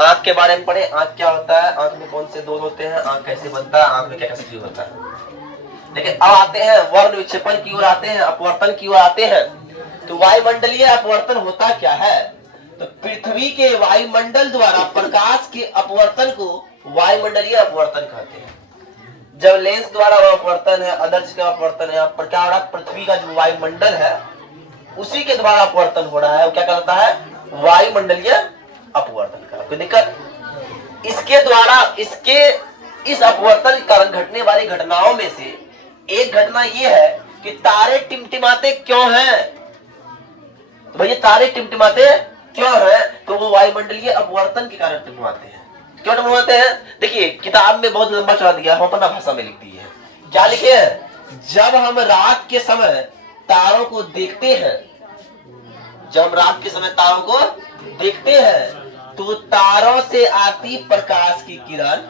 आंख के बारे में पढ़े, आंख क्या होता है, आंख में कौन से दोष होते हैं, आंख कैसे बनता है, आंख में क्या कैसे होता है। लेकिन अब आते हैं वर्ण विक्षेपण की ओर, आते हैं अपवर्तन की ओर आते हैं। तो वायुमंडलीय अपवर्तन होता क्या है? तो पृथ्वी के वायुमंडल द्वारा प्रकाश के अपवर्तन को वायुमंडलीय अपवर्तन कहते हैं। जब लेंस द्वारा अपवर्तन है, अदर्श का अपवर्तन है, पर क्या हो रहा है, पृथ्वी का जो वायुमंडल है उसी के द्वारा अपवर्तन हो रहा है, वो क्या कहलाता है, वायुमंडलीय अपवर्तन का। कोई दिक्कत? इसके द्वारा इस अपवर्तन के कारण घटने वाली घटनाओं में से एक घटना यह है कि तारे टिमटिमाते क्यों हैं। तो भैया तारे टिमटिमाते क्यों हैं? तो वो वायुमंडलीय अपवर्तन के कारण टिमटिमाते हैं। क्यों टिमटिमाते हैं? देखिए किताब में बहुत लंबा चढ़ा दिया, हम अपना भाषा में लिख दी है। क्या लिखे हैं? जब हम रात के समय तारों को देखते हैं, जब हम रात के समय तारों को देखते हैं तो तारों से आती प्रकाश की किरण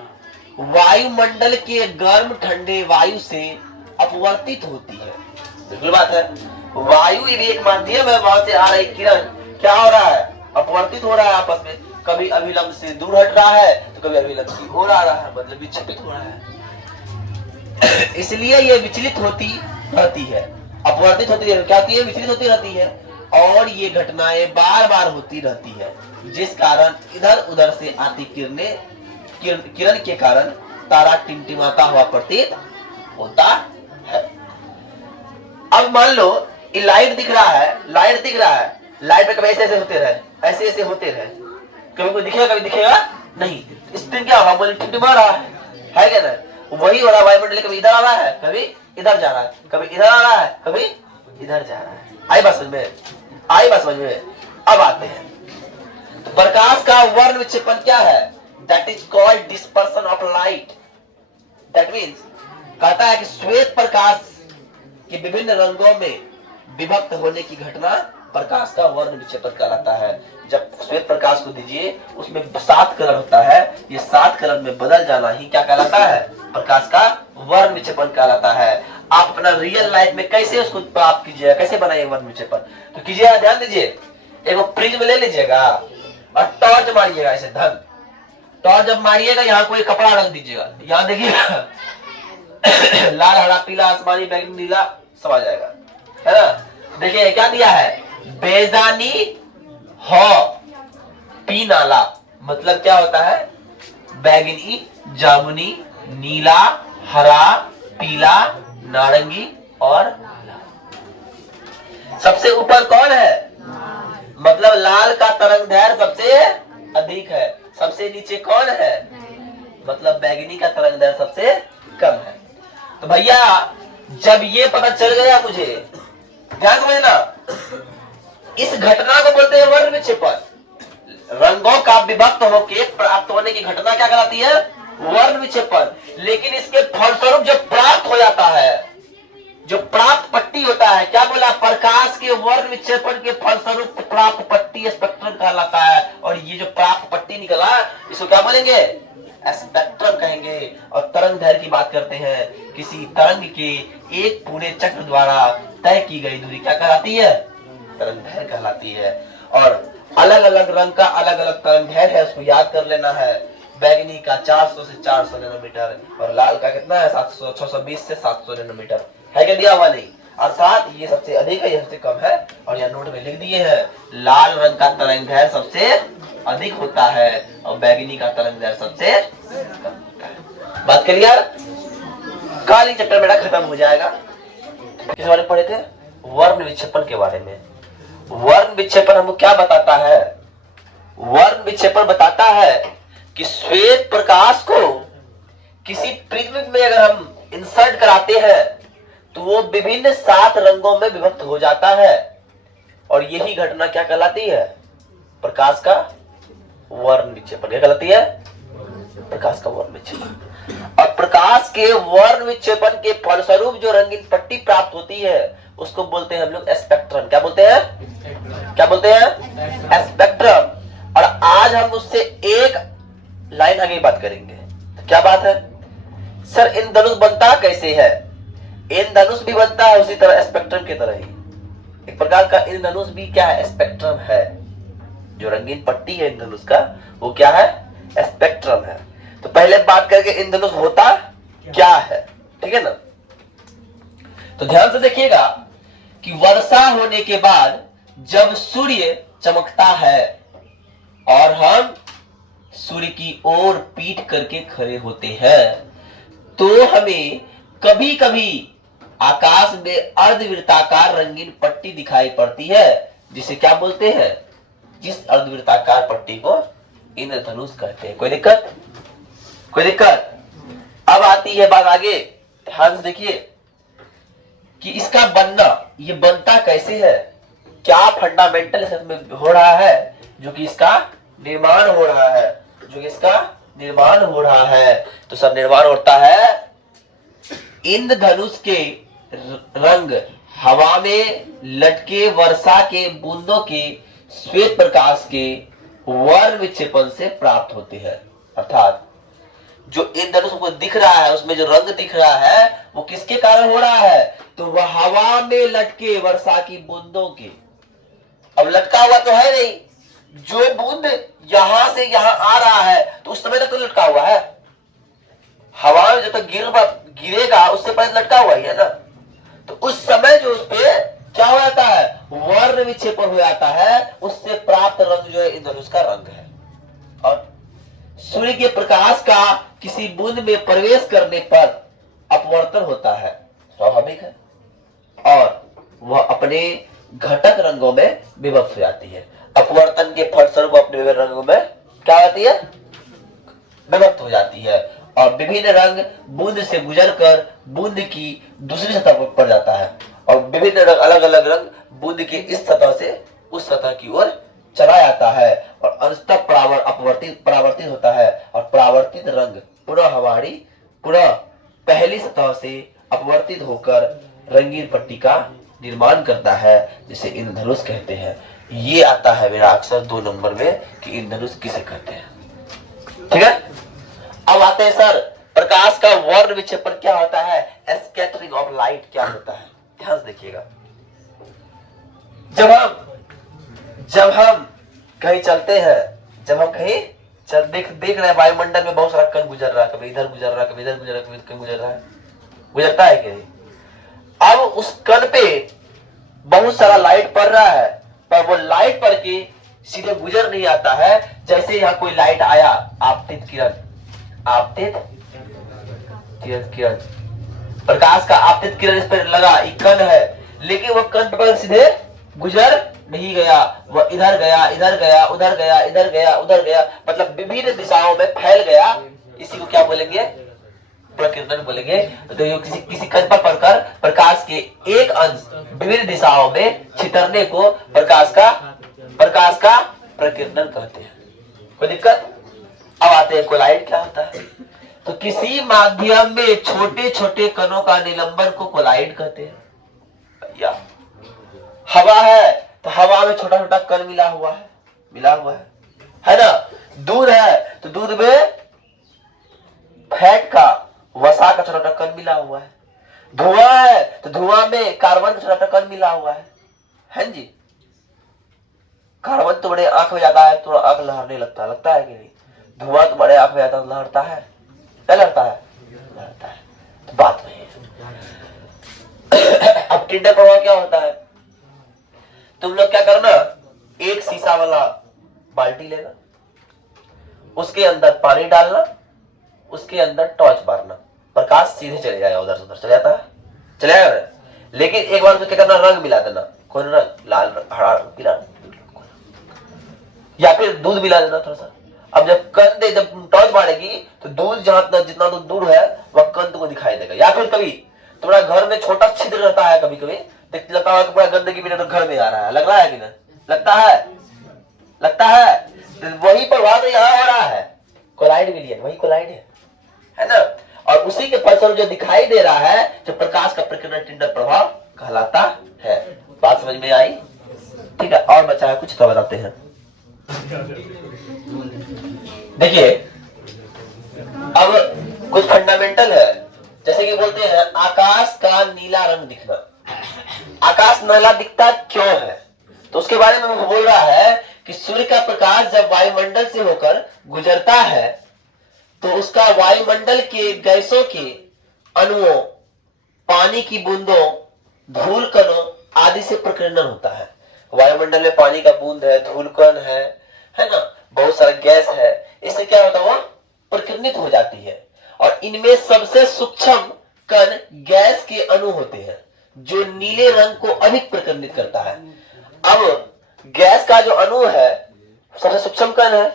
वायुमंडल के गर्म ठंडे वायु से अपवर्तित होती है। बिल्कुल बात है, वायु भी एक माध्यम है, वहां से आ रही किरण क्या हो रहा है, अपवर्तित हो रहा है आपस में। कभी अभिलंब से दूर हट रहा है तो कभी अभिलंब की ओर आ रहा है, मतलब विक्षेपित हो रहा है। इसलिए ये विचलित होती रहती है, अपवर्तित होती है, क्या होती है, विचलित होती रहती है। और ये घटनाएं बार बार होती रहती है, जिस कारण इधर उधर से आती किरण के कारण तारा टिमटिमाता हुआ प्रतीत होता है। अब मान लो ये लाइट दिख रहा है, लाइट दिख रहा है, लाइट में कभी ऐसे ऐसे होते रहे, ऐसे ऐसे होते रहे, कभी कोई दिखेगा कभी दिखेगा नहीं। इस दिन क्या होगा, बोले टिमटिमा रहा है क्या ना? वही हो रहा है, वायुमंडल कभी इधर आ रहा है, कभी इधर जा रहा है, कभी इधर आ रहा है, कभी इधर जा रहा है। आई बात समझ में? आई बात समझ में? अब आते हैं तो प्रकाश का वर्ण विक्षेपण क्या है? That is called dispersion of light. That means कहता है कि श्वेत प्रकाश के विभिन्न रंगों में विभक्त होने की घटना प्रकाश का वर्ण विक्षेपण कहलाता है। जब श्वेत प्रकाश को दीजिए उसमें 7 कलर होता है, ये 7 कलर में बदल जाना ही क्या कहलाता है, प्रकाश का वर्ण विक्षेपण कहलाता है। आप अपना रियल लाइफ में कैसे उसको प्राप्त कीजिएगा, कैसे बनाइए वर्ण विक्षेपण? तो कीजिएगा, ध्यान दीजिए, एक प्रिज्म ले लीजिएगा और टॉर्च मारिएगा, ऐसे धन टॉर्च जब मारिएगा यहाँ कोई कपड़ा रख दीजिएगा, यहाँ देखिएगा लाल हरा पीला आसमानी बैंगनी नीला सब आ जाएगा, है ना? देखिए क्या दिया है, बेजानी हो पी नाला, मतलब क्या होता है, बैंगनी जामुनी नीला हरा पीला नारंगी और सबसे ऊपर कौन है, मतलब लाल का तरंग दैर्घ्य सबसे अधिक है। सबसे नीचे कौन है, मतलब बैंगनी का तरंग दैर्घ्य सबसे कम है। तो भैया जब ये पता चल गया मुझे, ध्यान समझना, इस घटना को बोलते हैं वर्ण विक्षेपण। रंगों का विभक्त होकर प्राप्त होने की घटना क्या कहलाती है, वर्ण विक्षेपण। लेकिन इसके फलस्वरूप जो प्राप्त हो जाता है, जो प्राप्त पट्टी होता है, क्या बोला, प्रकाश के वर्ण विक्षेपण के फलस्वरूप प्राप्त पट्टी स्पेक्ट्रम कहलाता है। और ये जो प्राप्त पट्टी निकला इसको क्या बोलेंगे, स्पेक्ट्रम कहेंगे। और तरंग दैर्घ्य की बात करते हैं, किसी तरंग के एक पूरे चक्र द्वारा तय की गई दूरी क्या कहलाती है, तरंग दैर्घ्य कहलाती है। और अलग अलग रंग का अलग अलग तरंग दैर्घ्य है, उसको याद कर लेना है। बैंगनी का 400 से 400 नैनोमीटर और लाल का कितना है, 620 से 700 नैनोमीटर है, क्या दिया हुआ नहीं, अर्थात ये सबसे अधिक है, ये सबसे कम है। और यहाँ नोट में लिख दिए हैं, लाल रंग का तरंग दैर्घ्य सबसे अधिक होता है और बैंगनी का तरंग दैर्घ्य सबसे कम होता है। बात क्लियर? कल ही चैप्टर मेरा खत्म हो जाएगा। किस बारे में पढ़े थे, वर्ण विक्षेपण के बारे में। वर्ण विक्षेपण हमको क्या बताता है, वर्ण विक्षेपण बताता है कि श्वेत प्रकाश को किसी प्रिज्म में अगर हम इंसर्ट कराते हैं तो वो विभिन्न 7 रंगों में विभक्त हो जाता है। और यही घटना क्या कहलाती है, प्रकाश का वर्ण विक्षेपण। क्या कहलाती है, प्रकाश का वर्ण विक्षेपण। और प्रकाश के वर्ण विक्षेपण के फलस्वरूप जो रंगीन पट्टी प्राप्त होती है उसको बोलते हैं हम लोग स्पेक्ट्रम। क्या बोलते हैं, क्या बोलते हैं, स्पेक्ट्रम। और आज हम उससे एक लाइन आगे बात करेंगे। तो क्या बात है सर, इंद्रधनुष बनता कैसे है? इंद्रधनुष भी बनता है उसी तरह स्पेक्ट्रम की तरह ही, एक प्रकार का इंद्रधनुष भी क्या है, स्पेक्ट्रम है। जो रंगीन पट्टी है इंद्रधनुष का वो क्या है? स्पेक्ट्रम है। तो पहले बात करके इंद्रधनुष होता क्या है, ठीक है ना। तो ध्यान से देखिएगा कि वर्षा होने के बाद जब सूर्य चमकता है और हम सूर्य की ओर पीठ करके खड़े होते हैं तो हमें कभी कभी आकाश में अर्धवृत्ताकार रंगीन पट्टी दिखाई पड़ती है, जिसे क्या बोलते हैं? जिस अर्धवृत्ताकार पट्टी को इंद्रधनुष कहते हैं। कोई दिक्कत? कोई दिक्कत? अब आती है बात आगे, ध्यान से देखिए कि इसका बनना, ये बनता कैसे है, क्या फंडामेंटल इसमें हो रहा है जो कि इसका निर्माण हो रहा है, जो कि इसका निर्माण हो रहा है। तो सब निर्माण होता है इंद्रधनुष के रंग हवा में लटके वर्षा के बूंदों के श्वेत प्रकाश के वर्ण विक्षेपण से प्राप्त होते हैं। अर्थात जो इंद्रधनुष को दिख रहा है उसमें जो रंग दिख रहा है वो किसके कारण हो रहा है? तो वह हवा में लटके वर्षा की बूंदों के। अब लटका हुआ तो है नहीं, जो बूंद यहां से यहां आ रहा है तो उस समय तक तो लटका हुआ है। हवा में जब तक गिरेगा उससे पहले लटका हुआ ही है ना। तो उस समय जो उस पे क्या हो जाता है? वर्ण विक्षेपण हो जाता है, उससे प्राप्त रंग जो है इंद्रधनुष का रंग है। और सूर्य के प्रकाश का किसी बूंद में प्रवेश करने पर अपवर्तन होता है, स्वाभाविक है, और वह अपने घटक रंगों में विभक्त हो जाती है। अपवर्तन के फलस्वरूप अपने विभिन्न रंगों में क्या होती है? विभक्त हो जाती है और विभिन्न रंग बूंद से गुजरकर बूंद की दूसरी सतह पर पड़ जाता है और विभिन्न रंग, अलग अलग रंग बूंद के इस सतह से उस सतह की ओर चला जाता है और अंततः परावर्तित होता है और परावर्तित रंग पुनः पहली सतह से अपवर्तित होकर रंगीन पट्टी का निर्माण करता है, जिसे इंद्रधनुष कहते हैं। ये आता है मेरा अक्सर 2 नंबर में कि इंद्रधनुष किसे कहते हैं, ठीक है। अब आते हैं सर, प्रकाश का वर्ण विक्षेपण क्या होता है? स्कैटरिंग ऑफ लाइट क्या होता है? ध्यान से देखिएगा। जब हम कहीं चलते हैं, जब हम कहीं देख रहे हैं वायुमंडल में बहुत सारा कण गुजर रहा है, कभी इधर गुजर रहा है, कभी इधर गुजर रहा है, कभी कहीं गुजर रहा है, गुजरता है कि नहीं? अब उस कण पे बहुत सारा लाइट पड़ रहा है, पर वो लाइट पड़ के सीधे गुजर नहीं आता है। जैसे यहाँ कोई लाइट आया, आपतित किरण, प्रकाश का आपतित किरण इस पर लगा, एक कण है, लेकिन वो कण पर सीधे गुजर नहीं गया, वह इधर गया, इधर गया, उधर गया, इधर गया, उधर गया, मतलब विभिन्न दिशाओं में फैल गया। इसी को क्या बोलेंगे? प्रकीर्णन बोलेंगे। तो किसी कण पर पड़कर प्रकाश के एक अंश विभिन्न दिशाओं में छितरने को प्रकाश का प्रकीर्णन कहते हैं। कोई दिक्कत? अब आते हैं कोलाइड क्या होता है। तो किसी माध्यम में छोटे छोटे कणों का निलंबन को कोलाइड कहते हैं। या हवा है तो हवा में छोटा छोटा कण मिला हुआ है ना। दूध है तो दूध में फैट का, वसा का छोटा छोटा कण मिला हुआ है। धुआं है तो धुआं में कार्बन का छोटा छोटा कण मिला हुआ है जी। कार्बन तो बड़े आंख में जाता है तो आंख लहरने लगता है कि नहीं? धुआं तो बड़े आंख में जाता है, लहरता है, क्या लहरता है? तो बात वही है। अब टिंडर प्रभाव क्या होता है? तुम लोग क्या करना, एक शीशा वाला बाल्टी लेना, उसके अंदर पानी डालना, उसके अंदर टॉर्च मारना, प्रकाश सीधे चले जाएगा, उधर से उधर चले जाता है, चले जाएगा। लेकिन एक बार क्या करना, रंग मिला देना, कौन रंग? लाल रंग, हरा रंग, पीला, या फिर दूध मिला देना थोड़ा सा। अब जब टॉर्च मारेगी तो दूध जितना दूध दूर है वह कंद को दिखाई देगा। या फिर कभी तुम्हारा घर में छोटा छिद्र रहता है, कभी कभी लगता है पूरा गंदगी मेरे तो घर में आ रहा है, लग रहा है कि नहीं? लगता है। तो वही प्रभाव यहाँ हो रहा है, कोलाइड विलियन, वही कोलाइड है ना। और उसी के फलस्वरूप जो दिखाई दे रहा है, जो प्रकाश का प्रकीर्णन टिंडर प्रभाव कहलाता है। बात समझ में आई? ठीक है। और बचा है कुछ तो बताते हैं। देखिए अब कुछ फंडामेंटल है, जैसे कि बोलते हैं आकाश का नीला रंग दिखना। आकाश नीला दिखता क्यों है? तो उसके बारे में वो बोल रहा है कि सूर्य का प्रकाश जब वायुमंडल से होकर गुजरता है तो उसका वायुमंडल के गैसों के अणुओं, पानी की बूंदों, धूल कणों आदि से प्रकीर्णन होता है। वायुमंडल में पानी का बूंद है, धूल कण है ना, बहुत सारा गैस है, इससे क्या होता है, वो प्रकीर्णित हो जाती है। और इनमें सबसे सूक्ष्म कण गैस के अणु होते हैं जो नीले रंग को अधिक प्रकीर्णित करता है। अब गैस का जो अणु है, सबसे सूक्ष्म कण है,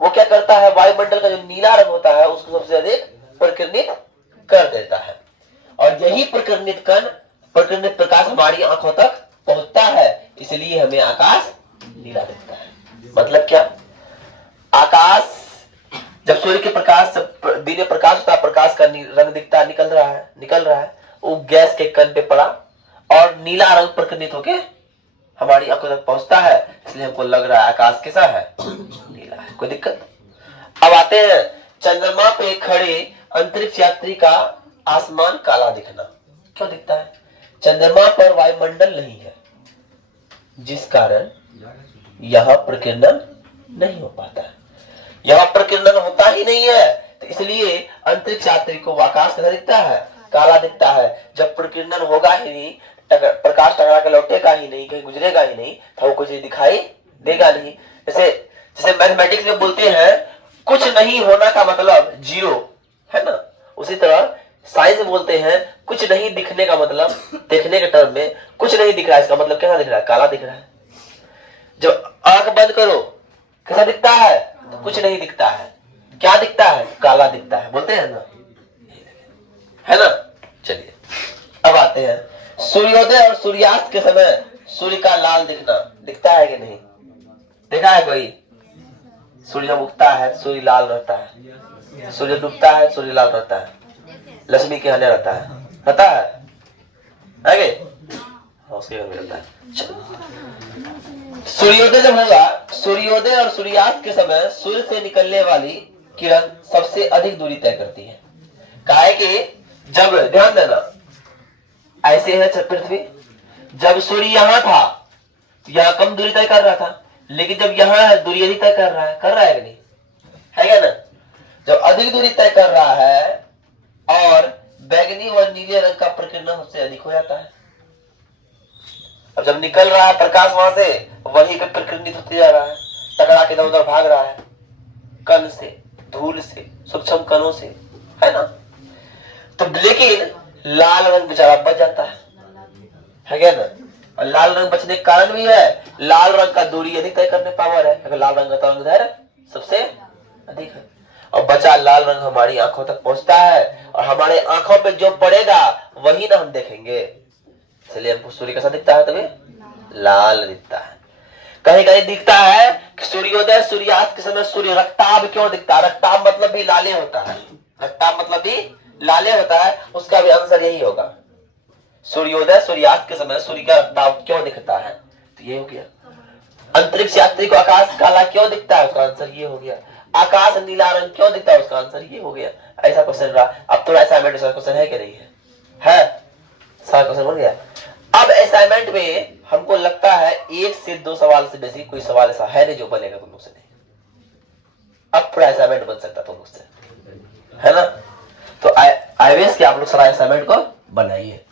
वो क्या करता है, वायुमंडल का जो नीला रंग होता है उसको सबसे अधिक प्रकीर्णित कर देता है। और यही प्रकीर्णित कण, प्रकीर्णित प्रकाश हमारी आंखों तक पहुंचता है, इसलिए हमें आकाश नीला दिखता है। मतलब क्या, आकाश जब सूर्य के प्रकाश, दिन में प्रकाश होता है, प्रकाश का रंग दिखता है, निकल रहा है, वो गैस के कण पे पड़ा और नीला रंग प्रकीर्णित होके हमारी आंखों तक पहुंचता है, इसलिए हमको लग रहा है आकाश कैसा है, नीला है। कोई दिक्कत? अब आते हैं चंद्रमा पे खड़े अंतरिक्ष यात्री का आसमान काला दिखना। क्यों दिखता है? चंद्रमा पर वायुमंडल नहीं है, जिस कारण यह प्रकीर्णन नहीं हो पाता है। यह प्रकीर्णन होता ही नहीं है, तो इसलिए अंतरिक्ष यात्री को आकाश कैसा दिखता है, काला दिखता है। जब प्रकीर्णन होगा ही नहीं, प्रकाश टकरा के लौटेगा ही नहीं, कहीं गुजरेगा ही नहीं, तो वो कुछ दिखाई देगा नहीं। जैसे मैथमेटिक्स में बोलते हैं कुछ नहीं होना का मतलब जीरो, है ना, उसी तरह साइंस में बोलते हैं कुछ नहीं दिखने का मतलब, देखने के टर्म में कुछ नहीं दिख रहा है, इसका मतलब कैसा दिख रहा है, काला दिख रहा है। जब आंख बंद करो कैसा दिखता है, तो कुछ नहीं दिखता है, क्या दिखता है, काला दिखता है, बोलते हैं ना, है ना। चलिए अब आते हैं सूर्योदय और सूर्यास्त के समय सूर्य का लाल दिखना, दिखता है कि नहीं? देखा है कोई? सूर्य जब उगता है सूर्य लाल रहता है, सूर्य डूबता है सूर्य लाल रहता है, लक्ष्मी के हले रहता है आगे उसके घर में रहता है। सूर्योदय जब होगा, सूर्योदय और सूर्यास्त के समय सूर्य से निकलने वाली किरण सबसे अधिक दूरी तय करती है। काहे कि जब, ध्यान देना, ऐसे है पृथ्वी, जब सूर्य यहां था यहां कम दूरी तय कर रहा था, लेकिन जब यहां है दूरी अधिक तय कर रहा है कि नहीं, है क्या ना? जब अधिक दूरी तय कर रहा है और बैगनी व नीले रंग का प्रकीर्णन उससे अधिक हो जाता है। अब जब निकल रहा है प्रकाश वहां से, वहीं पे प्रकीर्णित होते जा रहा है, टकरा के इधर उधर भाग रहा है, कण से, धूल से, सूक्ष्म कणों से, है ना। तो लेकिन लाल रंग बेचारा बच जाता है क्या ना। और लाल रंग बचने के कारण भी है, लाल रंग का दूरी अधिक तय करने पावर है, अगर लाल रंग का तरंग दैर्घ्य सबसे अधिक है, और बचा लाल रंग हमारी आंखों तक पहुंचता है, और हमारे आंखों पे जो पड़ेगा वही ना हम देखेंगे, इसलिए हमको सूर्य कैसा दिखता है, तभी लाल दिखता है। कहीं कहीं दिखता है कि सूर्योदय सूर्यास्त के समय सूर्य रक्ताभ क्यों दिखता है? रक्ताभ मतलब भी लाले होता है, रक्ताभ मतलब भी लाले होता है, उसका भी आंसर यही होगा। सूर्योदय सूर्यास्त के समय सूर्य का रक्ताभ क्यों दिखता है, तो ये हो गया। अंतरिक्ष यात्री को आकाश काला क्यों दिखता है, उसका आंसर ये हो गया। आकाश नीला रंग क्यों दिखता है, उसका आंसर ये हो गया। ऐसा क्वेश्चन रहा। अब थोड़ा असाइनमेंट क्वेश्चन है कि नहीं है? सारा क्वेश्चन हो गया। अब असाइनमेंट में हमको लगता है 1 से 2 सवाल से बेसी कोई सवाल ऐसा है नहीं जो बनेगा तुम लोग से नहीं। अब थोड़ा असाइनमेंट बन सकता तुम लोग से, है ना। तो आई विश कि आप लोग सारा असाइनमेंट को बनाइए।